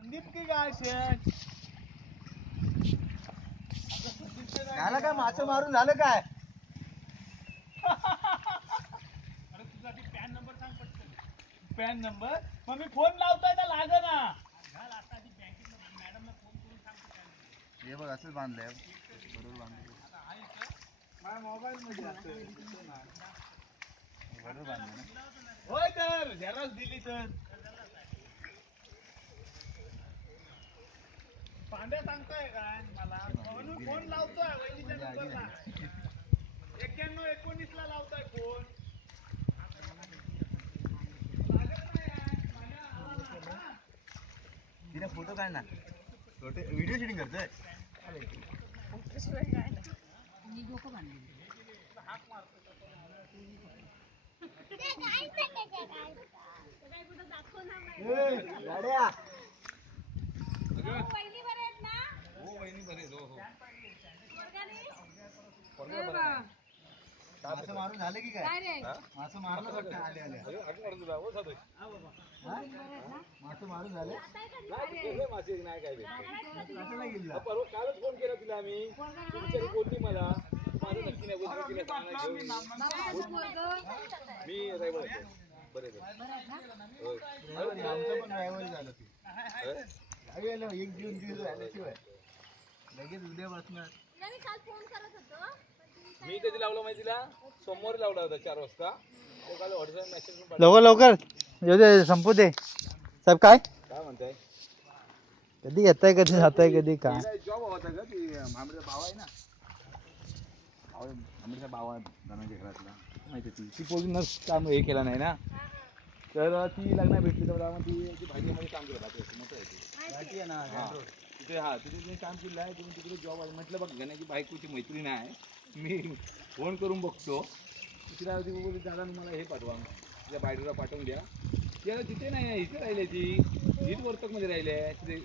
संदीप की काय शेठ झालं काय मासे मारून झालं काय अरे तुझा ती पॅन नंबर सांग पटकन पॅन नंबर मग मी फोन लावतोय तर लाग ना घाल आता ती बँकेत मॅडमला फोन करून सांगतो हे बघ असंच बांधलंय बरोबर बांधलं आता हा इथं माझ्या मोबाईल मध्ये बरोबर बांधलं होय तर झेरॉक्स दिली तर पांड्या सांगतोय काय मला फोन लावतोय वहिनीच्या नंबरला 9119 ला लावतोय फोन तिने फोटो काढ ना फोटो व्हिडिओ शूटिंग करतोय गाड्या मासे मारून झाले की काय मासे मारलं वाटतं आले आले मासे मारून झाले मासे नाही काय कशाला गेला कालच फोन केला तुला आम्ही तुमच्याकडे बोलली मला माझं नक्की नाही बोलली मी रविवार बरे आमचं पण रविवारी झालं ते एक दिवस झाल्याशिवाय लगेच उद्या बसणार मी कधी लावला माहितीला सोमवारी लावला होता 4 वाजता तो काल व्हॉट्सअप मेसेज लवकर लवकर येऊ दे संपू दे साहेब काय काय म्हणताय कधी येताय कधी जाताय कधी काय जॉब होता का ती मामडीचा भाव आहे ना मामडीचा भाव आहे धनंजय घरातला माहिती ती पोलीस काम हे केला नाही ना तर ती लग्न भेटली तर मग ती भाजीमध्ये काम केलं मोठं आहे ना तिथे हा तिथे तुम्ही काम केलं आहे तुम्ही तिकडे जॉब आहे म्हटलं बघ गण्याची बायकोची मैत्रीण आहे मी फोन करून बघतो तिला बोलली दादा मला हे पाठवा तिच्या बायकोला पाठवून द्या तिला तिथे नाही इथे राहिले ती हीच वर्तकमध्ये राहिले तिथे